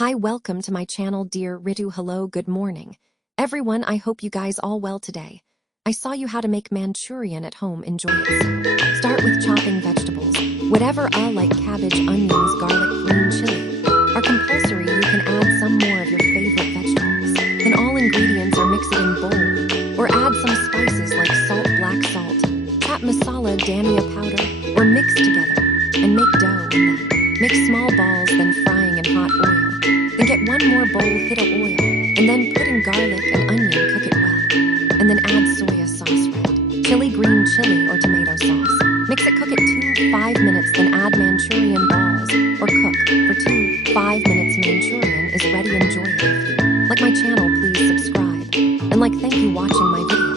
Hi, welcome to my channel, dear Ritu. Hello, good morning. Everyone, I hope you guys all well today. I saw you how to make Manchurian at home. Enjoy it. Start with chopping vegetables. Whatever like cabbage, onions, garlic, green chili are compulsory. You can add some more of your favorite vegetables. Then all ingredients are mixed in bowl. Or add some spices like salt, black salt, chat masala, dhania powder, or mix together and make dough and then make small balls, then frying in hot oil. Then get one more bowl, hit of oil, and then put in garlic and onion, cook it well. And then add soya sauce, red, chili, green chili, or tomato sauce. Mix it, cook it 5 minutes, then add Manchurian balls, or cook for 5 minutes. Manchurian is ready. Enjoy it. If you like my channel, please subscribe. And thank you watching my video.